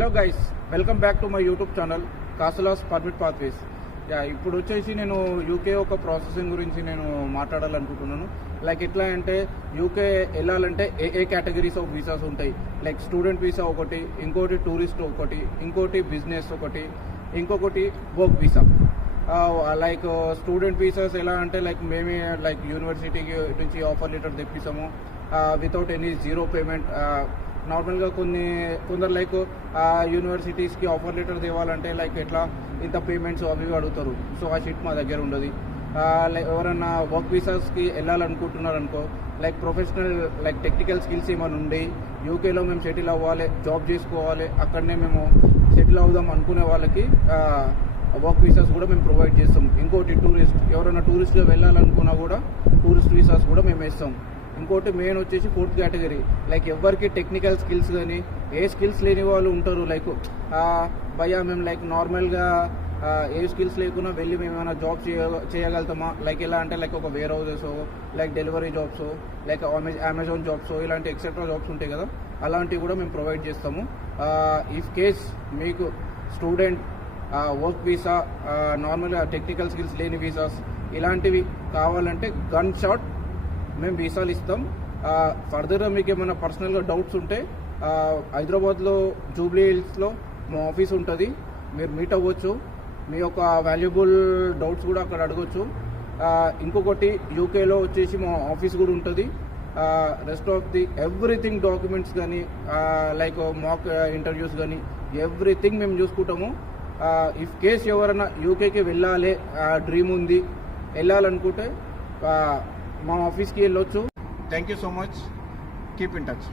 Hello guys, welcome back to my YouTube channel కాసులాస్ permit pathways. ఇప్పుడు వచ్చేసి నేను యూకే ఒక ప్రాసెసింగ్ గురించి నేను మాట్లాడాలనుకుంటున్నాను. లైక్ ఎట్లా అంటే యూకే వెళ్ళాలంటే ఏ కేటగిరీస్ ఆఫ్ వీసాస్ ఉంటాయి. లైక్ స్టూడెంట్ వీసా ఒకటి, ఇంకోటి టూరిస్ట్ ఒకటి, ఇంకోటి బిజినెస్ ఒకటి, ఇంకొకటి work visa. Like student visas ఎలా అంటే లైక్ మేమే లైక్ యూనివర్సిటీకి నుంచి ఆఫర్ లెటర్ తెప్పిస్తాము వితౌట్ ఎనీ జీరో పేమెంట్. నార్మల్గా కొందరు లైక్ యూనివర్సిటీస్కి ఆఫర్ లెటర్ తేవాలంటే లైక్ ఎట్లా ఇంత పేమెంట్స్ అవి అడుగుతారు. సో ఆ షీట్ మా దగ్గర ఉండదు. లైక్ ఎవరైనా వర్క్ వీసాస్కి వెళ్ళాలనుకుంటున్నారు అనుకో, like professional like technical skills ఏమైనా ఉండి యూకేలో మేము సెటిల్ అవ్వాలి, జాబ్ చేసుకోవాలి, అక్కడనే మేము సెటిల్ అవుదాం అనుకునే వాళ్ళకి వర్క్ వీసాస్ కూడా మేము ప్రొవైడ్ చేస్తాం. ఇంకోటి టూరిస్ట్, ఎవరైనా టూరిస్ట్గా వెళ్ళాలనుకున్నా కూడా టూరిస్ట్ వీసాస్ కూడా మేము వేస్తాం. ఇంకోటి మెయిన్ వచ్చేసి ఫోర్త్ కేటగిరీ, లైక్ ఎవరికి టెక్నికల్ స్కిల్స్ కానీ ఏ స్కిల్స్ లేని వాళ్ళు ఉంటారు. లైక్ భయ్యా మేము లైక్ నార్మల్గా ఏ స్కిల్స్ లేకుండా వెళ్ళి మేము ఏమైనా జాబ్ చేయగలుగుతామా, లైక్ ఎలా అంటే లైక్ ఒక warehouses, like delivery jobs, like Amazon jobs, ఇలాంటి ఎక్సెట్రా జాబ్స్ ఉంటాయి కదా, అలాంటివి కూడా మేము ప్రొవైడ్ చేస్తాము. ఇఫ్ కేస్ మీకు స్టూడెంట్ వర్క్ వీసా, నార్మల్గా టెక్నికల్ స్కిల్స్ లేని వీసాస్ ఇలాంటివి కావాలంటే గన్ షాట్ మేము వీసాలు ఇస్తాం. ఫర్దర్గా మీకు ఏమైనా పర్సనల్గా డౌట్స్ ఉంటే హైదరాబాద్లో జూబ్లీ హిల్స్లో మా ఆఫీస్ ఉంటుంది, మీరు మీట్ అవ్వచ్చు. మీ యొక్క వాల్యుబుల్ డౌట్స్ కూడా అక్కడ అడగచ్చు. ఇంకొకటి యూకేలో వచ్చేసి మా ఆఫీస్ కూడా ఉంటుంది. Rest of the everything documents కానీ లైక్ మాక్ ఇంటర్వ్యూస్ కానీ ఎవ్రీథింగ్ మేము చూసుకుంటాము. ఇఫ్ కేస్ ఎవరైనా యూకేకి వెళ్ళాలి, డ్రీమ్ ఉంది, వెళ్ళాలనుకుంటే మా ఆఫీస్కి వెళ్ళొచ్చు. Thank you so much. Keep in touch.